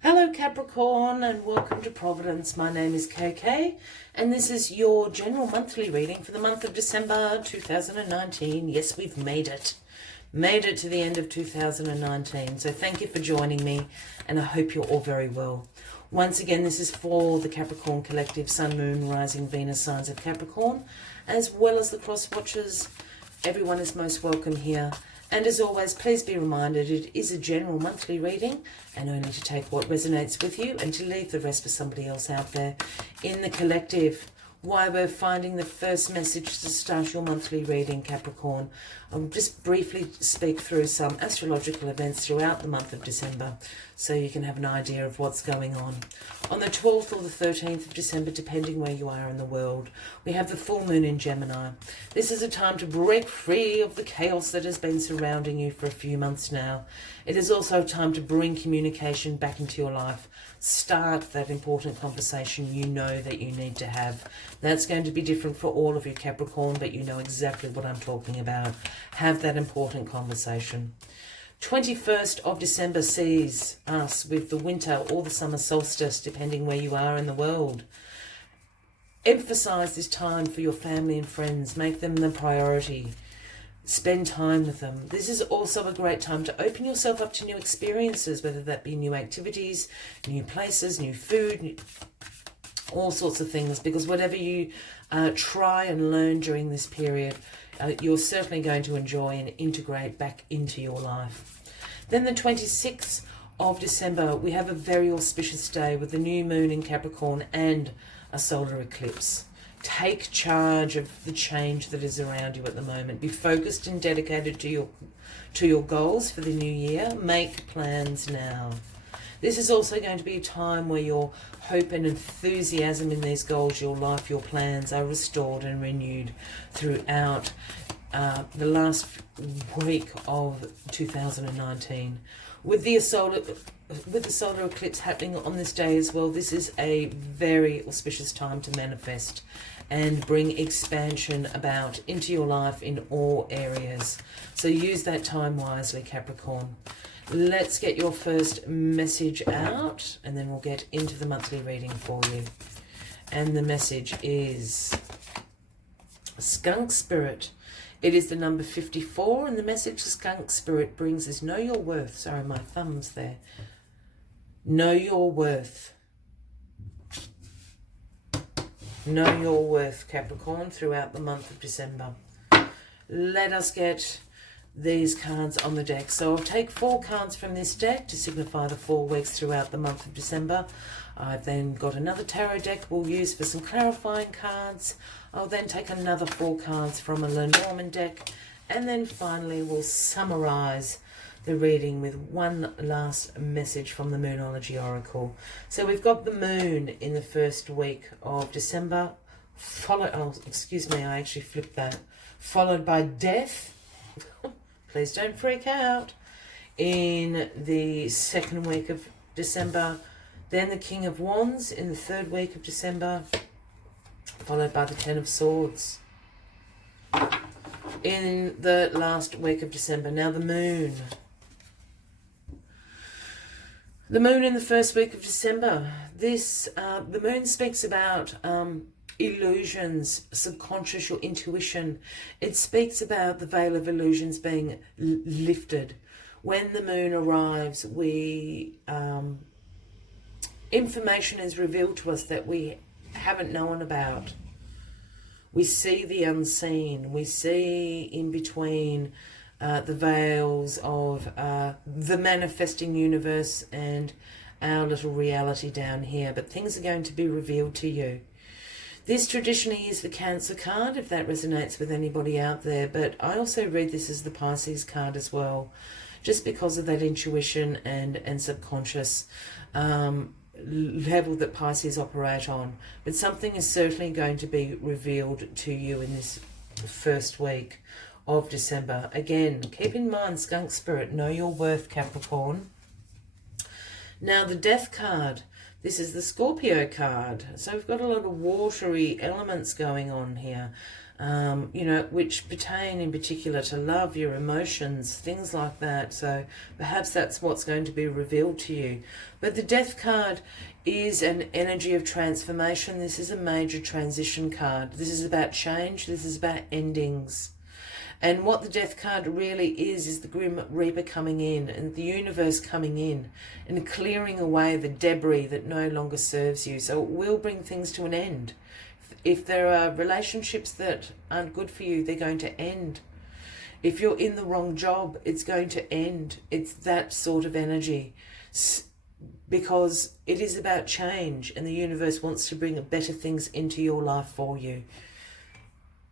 Hello Capricorn and welcome to Providence. My name is KK and this is your general monthly reading for the month of December 2019. Yes, we've made it. Made it to the end of 2019. So thank you for joining me and I hope you're all very well. Once again, this is for the Capricorn Collective, Sun, Moon, Rising, Venus signs of Capricorn, as well as the cross watchers. Everyone is most welcome here. And as always, please be reminded it is a general monthly reading and only to take what resonates with you and to leave the rest for somebody else out there in the collective. Why we're finding the first message to start your monthly reading, Capricorn. I'll just briefly speak through some astrological events throughout the month of December so you can have an idea of what's going on. On the 12th or the 13th of December, depending where you are in the world, we have the full moon in Gemini. This is a time to break free of the chaos that has been surrounding you for a few months now. It is also a time to bring communication back into your life. Start that important conversation you know that you need to have. That's going to be different for all of you, Capricorn, but you know exactly what I'm talking about. Have that important conversation. 21st of December sees us with the winter or the summer solstice, depending where you are in the world. Emphasize this time for your family and friends. Make them the priority. Spend time with them. This is also a great time to open yourself up to new experiences, whether that be new activities, new places, new food, all sorts of things, because whatever you try and learn during this period, you're certainly going to enjoy and integrate back into your life. Then the 26th of December, we have a very auspicious day with the new moon in Capricorn and a solar eclipse. Take charge of the change that is around you at the moment. Be focused and dedicated to your goals for the new year. Make plans now. This is also going to be a time where your hope and enthusiasm in these goals, your life, your plans are restored and renewed throughout the last week of 2019. With the solar eclipse happening on this day as well, this is a very auspicious time to manifest and bring expansion about into your life in all areas. So use that time wisely, Capricorn. Let's get your first message out and then we'll get into the monthly reading for you. And the message is Skunk Spirit. It is the number 54 and the message Skunk Spirit brings is know your worth. Sorry, my thumb's there. Know your worth. Know your worth, Capricorn, throughout the month of December. Let us get these cards on the deck. So I'll take 4 cards from this deck to signify the 4 weeks throughout the month of December. I've then got another tarot deck we'll use for some clarifying cards. I'll then take another 4 cards from a Lenormand deck. And then finally we'll summarize the reading with one last message from the Moonology Oracle. So we've got the moon in the first week of December. Excuse me, I actually flipped that. Followed by death. Please don't freak out. In the second week of December. Then the King of Wands in the third week of December. Followed by the Ten of Swords. In the last week of December. Now the moon. The moon in the first week of December. The moon speaks about illusions, subconscious, your intuition. It speaks about the veil of illusions being lifted. When the moon arrives, information is revealed to us that we haven't known about. We see the unseen. We see in between the veils of the manifesting universe and our little reality down here. But things are going to be revealed to you. This traditionally is the Cancer card, if that resonates with anybody out there. But I also read this as the Pisces card as well, just because of that intuition and subconscious level that Pisces operate on. But something is certainly going to be revealed to you in this first week of December. Again, keep in mind, Skunk Spirit, know your worth, Capricorn. Now the Death card. This is the Scorpio card. So we've got a lot of watery elements going on here. you know, which pertain in particular to love, your emotions, things like that. So perhaps that's what's going to be revealed to you. But the Death card is an energy of transformation. This is a major transition card. This is about change. This is about endings. And what the Death card really is the Grim Reaper coming in and the universe coming in and clearing away the debris that no longer serves you. So it will bring things to an end. If there are relationships that aren't good for you, they're going to end. If you're in the wrong job, it's going to end. It's that sort of energy. Because it is about change and the universe wants to bring better things into your life for you.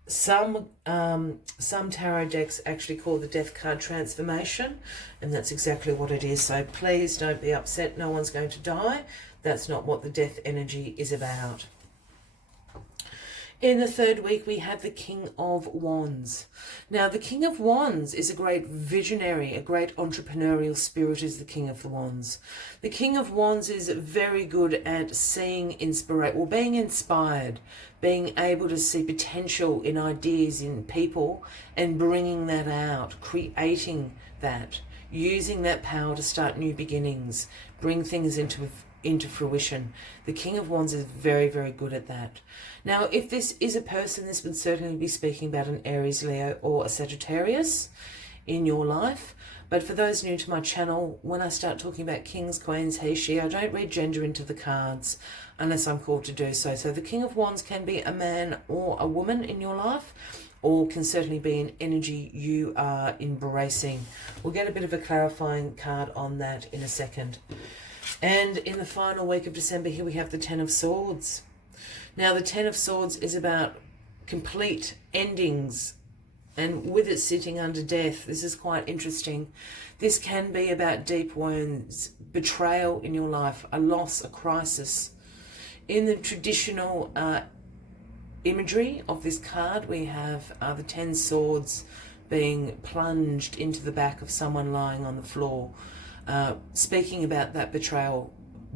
Some tarot decks actually call the Death card transformation, and that's exactly what it is. So please don't be upset. No one's going to die. That's not what the Death energy is about. In the third week, we have the King of Wands. Now, the King of Wands is a great visionary, a great entrepreneurial spirit is the King of the Wands. The King of Wands is very good at seeing inspiration, or being inspired, being able to see potential in ideas, in people, and bringing that out, creating that, using that power to start new beginnings, bring things into fruition. The King of Wands is very, very good at that. Now, if this is a person, this would certainly be speaking about an Aries, Leo, or a Sagittarius in your life. But for those new to my channel, when I start talking about kings, queens, he, she, I don't read gender into the cards unless I'm called to do so. So the King of Wands can be a man or a woman in your life, or can certainly be an energy you are embracing. We'll get a bit of a clarifying card on that in a second. And in the final week of December, here we have the Ten of Swords. Now, the Ten of Swords is about complete endings, and with it sitting under death, this is quite interesting. This can be about deep wounds, betrayal in your life, a loss, a crisis. In the traditional imagery of this card, we have the 10 swords being plunged into the back of someone lying on the floor. Speaking about that betrayal,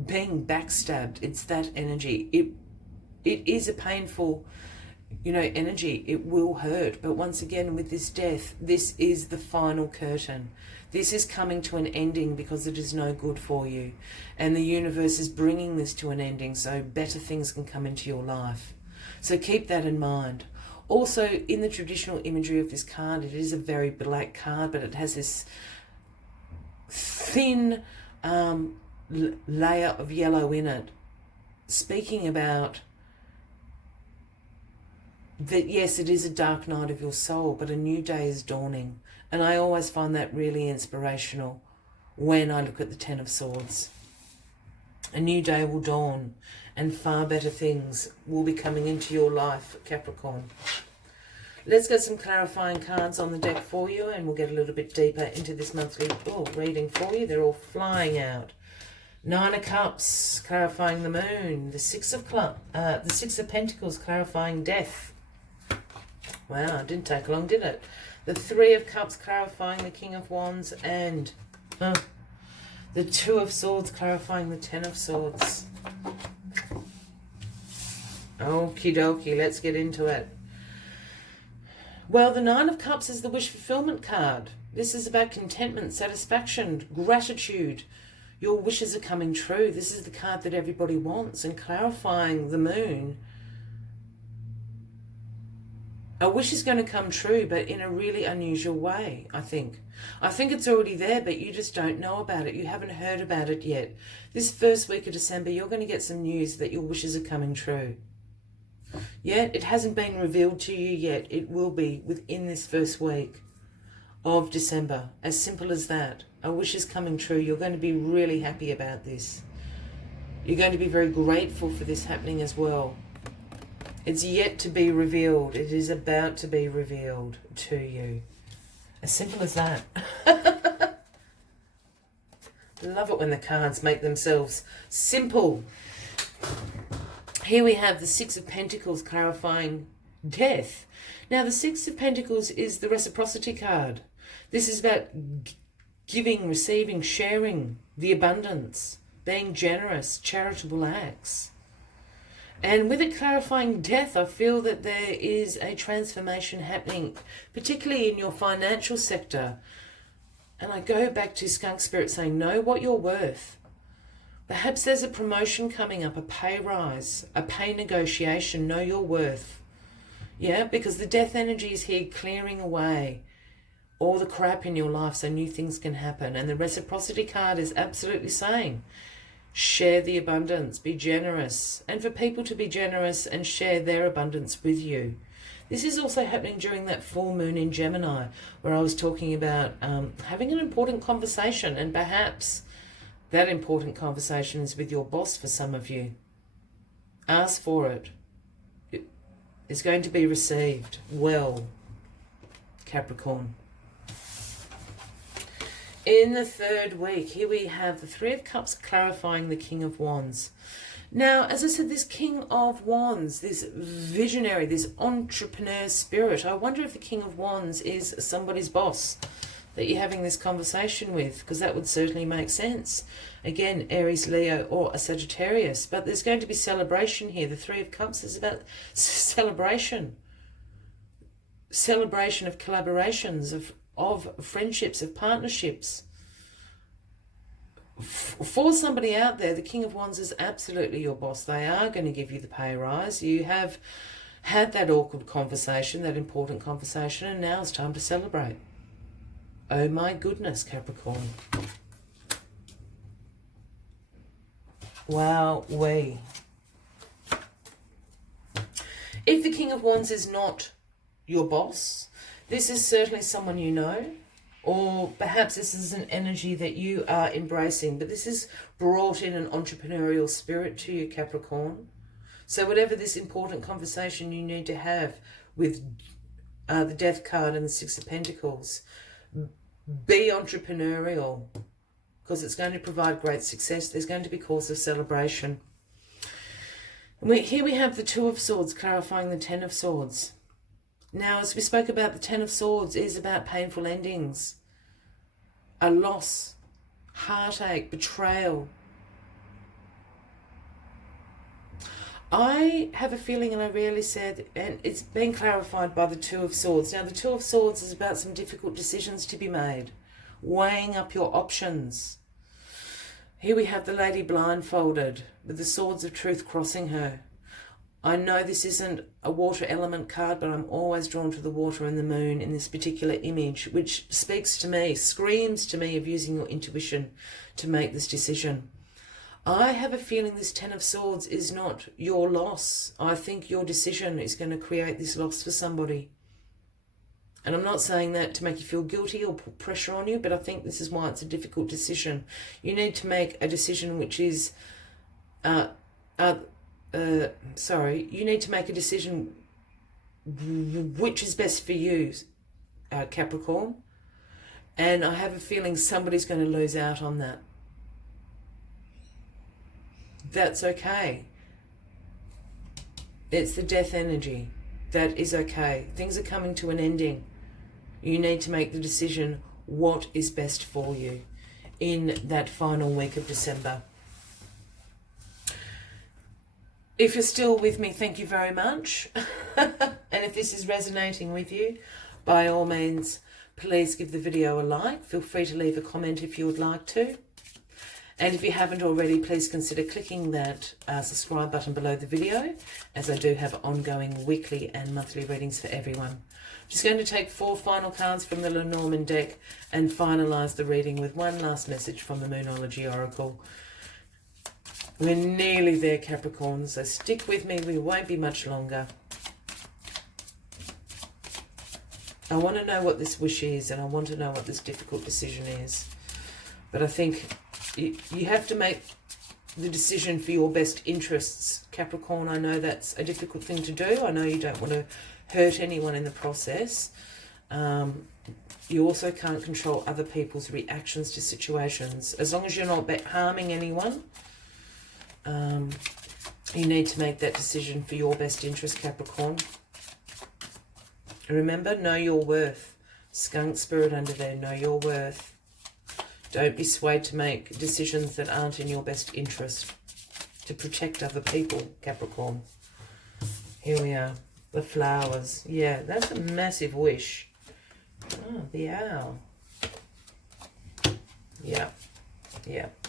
being backstabbed, it's that energy. It is a painful, you know, energy. It will hurt. But once again, with this death, this is the final curtain. This is coming to an ending because it is no good for you. And the universe is bringing this to an ending so better things can come into your life. So keep that in mind. Also, in the traditional imagery of this card, it is a very black card, but it has this thin layer of yellow in it, speaking about that, yes, it is a dark night of your soul, but a new day is dawning. And I always find that really inspirational when I look at the Ten of Swords. A new day will dawn and far better things will be coming into your life, Capricorn. Let's get some clarifying cards on the deck for you, and we'll get a little bit deeper into this monthly reading for you. They're all flying out. Nine of Cups, clarifying the moon. The Six of Pentacles, clarifying death. Wow, it didn't take long, did it? The Three of Cups, clarifying the King of Wands, and the Two of Swords, clarifying the Ten of Swords. Okie dokie, let's get into it. Well, the Nine of Cups is the wish fulfillment card. This is about contentment, satisfaction, gratitude. Your wishes are coming true. This is the card that everybody wants. And clarifying the moon, a wish is going to come true, but in a really unusual way, I think. I think it's already there, but you just don't know about it. You haven't heard about it yet. This first week of December, you're going to get some news that your wishes are coming true. Yet, it hasn't been revealed to you yet. It will be within this first week of December. As simple as that. A wish is coming true. You're going to be really happy about this. You're going to be very grateful for this happening as well. It's yet to be revealed. It is about to be revealed to you. As simple as that. Love it when the cards make themselves simple. Here we have the Six of Pentacles, clarifying death. Now, the Six of Pentacles is the reciprocity card. This is about giving, receiving, sharing, the abundance, being generous, charitable acts. And with it clarifying death, I feel that there is a transformation happening, particularly in your financial sector. And I go back to Skunk Spirit saying, know what you're worth. Perhaps there's a promotion coming up, a pay rise, a pay negotiation. Know your worth. Yeah, because the death energy is here clearing away all the crap in your life so new things can happen. And the reciprocity card is absolutely saying, share the abundance, be generous, and for people to be generous and share their abundance with you. This is also happening during that full moon in Gemini, where I was talking about having an important conversation, and perhaps that important conversation is with your boss for some of you. Ask for it. It's going to be received well, Capricorn. In the third week, here we have the Three of Cups clarifying the King of Wands. Now, as I said, this King of Wands, this visionary, this entrepreneur spirit, I wonder if the King of Wands is somebody's boss that you're having this conversation with, because that would certainly make sense. Again, Aries, Leo, or a Sagittarius. But there's going to be celebration here. The Three of Cups is about celebration. Celebration of collaborations, of friendships, of partnerships. For somebody out there, the King of Wands is absolutely your boss. They are going to give you the pay rise. You have had that awkward conversation, that important conversation, and now it's time to celebrate. Oh my goodness, Capricorn. Wowee. If the King of Wands is not your boss, this is certainly someone you know, or perhaps this is an energy that you are embracing, but this has brought in an entrepreneurial spirit to you, Capricorn. So whatever this important conversation you need to have with the Death card and the Six of Pentacles, be entrepreneurial, because it's going to provide great success. There's going to be cause of celebration. And here we have the Two of Swords clarifying the Ten of Swords. Now, as we spoke about, the Ten of Swords is about painful endings, a loss, heartache, betrayal. I have a feeling, and I rarely said, and it's been clarified by the Two of Swords. Now, the Two of Swords is about some difficult decisions to be made, weighing up your options. Here we have the lady blindfolded with the swords of truth crossing her. I know this isn't a water element card, but I'm always drawn to the water and the moon in this particular image, which speaks to me, screams to me of using your intuition to make this decision. I have a feeling this Ten of Swords is not your loss. I think your decision is going to create this loss for somebody. And I'm not saying that to make you feel guilty or put pressure on you, but I think this is why it's a difficult decision. You need to make a decision which is, you need to make a decision which is best for you, Capricorn. And I have a feeling somebody's going to lose out on that. That's okay. It's the death energy. That is okay. Things are coming to an ending. You need to make the decision what is best for you in that final week of December. If you're still with me, thank you very much. And if this is resonating with you, by all means, please give the video a like. Feel free to leave a comment if you would like to. And if you haven't already, please consider clicking that subscribe button below the video, as I do have ongoing weekly and monthly readings for everyone. I'm just going to take 4 final cards from the Lenormand deck and finalise the reading with one last message from the Moonology Oracle. We're nearly there, Capricorn, so stick with me. We won't be much longer. I want to know what this wish is, and I want to know what this difficult decision is. But I think you have to make the decision for your best interests, Capricorn. I know that's a difficult thing to do. I know you don't want to hurt anyone in the process. You also can't control other people's reactions to situations. As long as you're not harming anyone, you need to make that decision for your best interest, Capricorn. Remember, know your worth. Skunk spirit under there, know your worth. Don't be swayed to make decisions that aren't in your best interest. to protect other people, Capricorn. Here we are. The flowers. Yeah, that's a massive wish. Oh, the owl. Yep. Yep.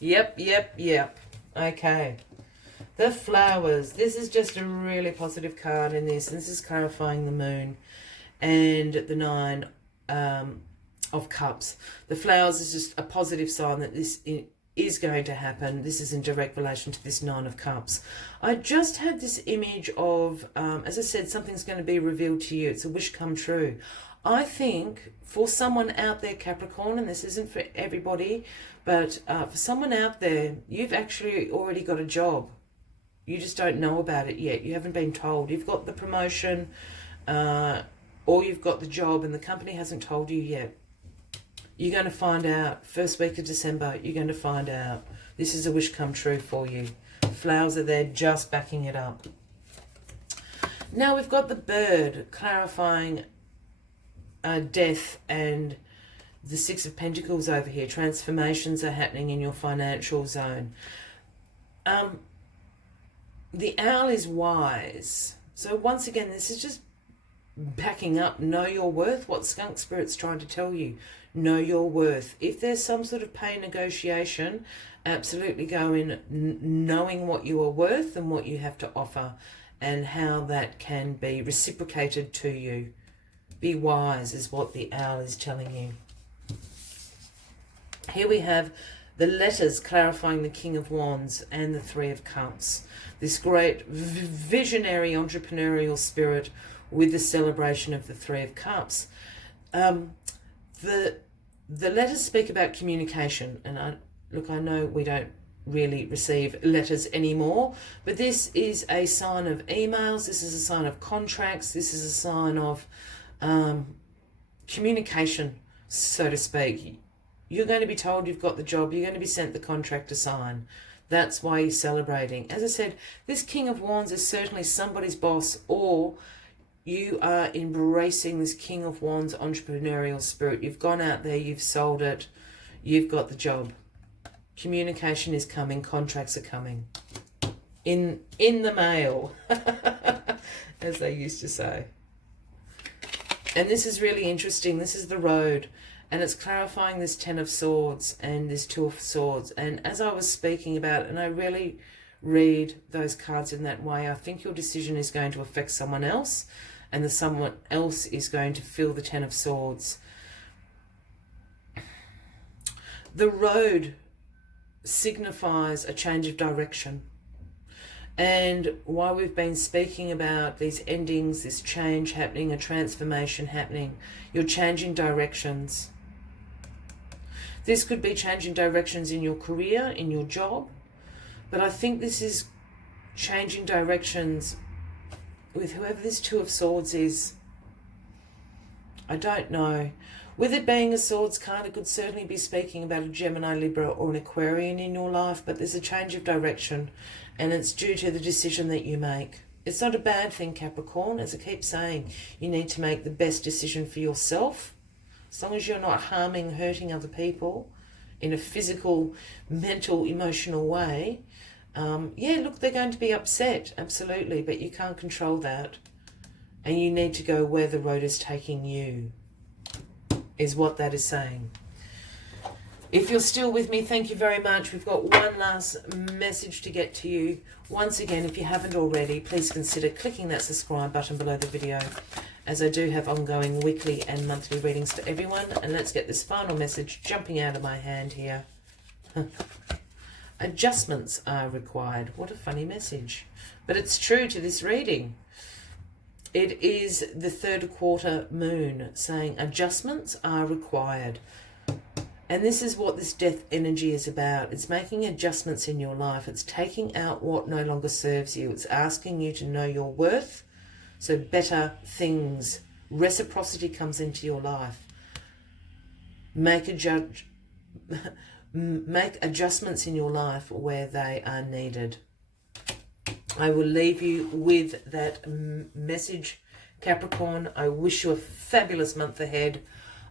Yep. Okay. The flowers. This is just a really positive card in this. This is clarifying the moon and the 9 of Cups. The flowers is just a positive sign that this is going to happen. This is in direct relation to this 9 of Cups. I just had this image of, as I said, something's going to be revealed to you. It's a wish come true. I think for someone out there, Capricorn, and this isn't for everybody, but for someone out there, you've actually already got a job. You just don't know about it yet. You haven't been told. You've got the promotion or you've got the job and the company hasn't told you yet. You're going to find out. First week of December, you're going to find out. This is a wish come true for you. Flowers are there just backing it up. Now we've got the bird clarifying death and the 6 of Pentacles over here. Transformations are happening in your financial zone. The owl is wise. So once again, this is just backing up. Know your worth. What Skunk Spirit's trying to tell you. Know your worth. If there's some sort of pay negotiation, absolutely go in knowing what you are worth and what you have to offer and how that can be reciprocated to you. Be wise is what the owl is telling you. Here we have the letters clarifying the King of Wands and the 3 of Cups. This great visionary entrepreneurial spirit with the celebration of the 3 of Cups. The letters speak about communication, and I know we don't really receive letters anymore, but this is a sign of emails, this is a sign of contracts, this is a sign of communication, so to speak. You're going to be told you've got the job, you're going to be sent the contract to sign. That's why you're celebrating. As I said, this King of Wands is certainly somebody's boss, or you are embracing this King of Wands entrepreneurial spirit. You've gone out there, you've sold it, you've got the job. Communication is coming, contracts are coming. In the mail, as they used to say. And this is really interesting. This is the road, and it's clarifying this 10 of Swords and this 2 of Swords. And as I was speaking about, and I really read those cards in that way, I think your decision is going to affect someone else, and the someone else is going to feel the 10 of Swords. The road signifies a change of direction. And while we've been speaking about these endings, this change happening, a transformation happening, you're changing directions. This could be changing directions in your career, in your job, but I think this is changing directions with whoever this 2 of Swords is. I don't know. With it being a Swords card, it could certainly be speaking about a Gemini, Libra or an Aquarian in your life, but there's a change of direction, and it's due to the decision that you make. It's not a bad thing, Capricorn. As I keep saying, you need to make the best decision for yourself. As long as you're not harming, hurting other people in a physical, mental, emotional way. Yeah, look, they're going to be upset, absolutely, but you can't control that. And you need to go where the road is taking you, is what that is saying. If you're still with me, thank you very much. We've got one last message to get to you. Once again, if you haven't already, please consider clicking that subscribe button below the video, as I do have ongoing weekly and monthly readings for everyone. And let's get this final message jumping out of my hand here. Adjustments are required. What a funny message. But it's true to this reading. It is the 3rd quarter moon saying adjustments are required. And this is what this death energy is about. It's making adjustments in your life. It's taking out what no longer serves you. It's asking you to know your worth. So better things, reciprocity comes into your life. Make adjustments in your life where they are needed. I will leave you with that message, Capricorn. I wish you a fabulous month ahead.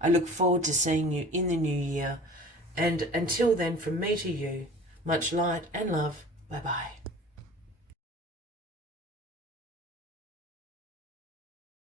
I look forward to seeing you in the new year. And until then, from me to you, Much light and love. Bye-bye.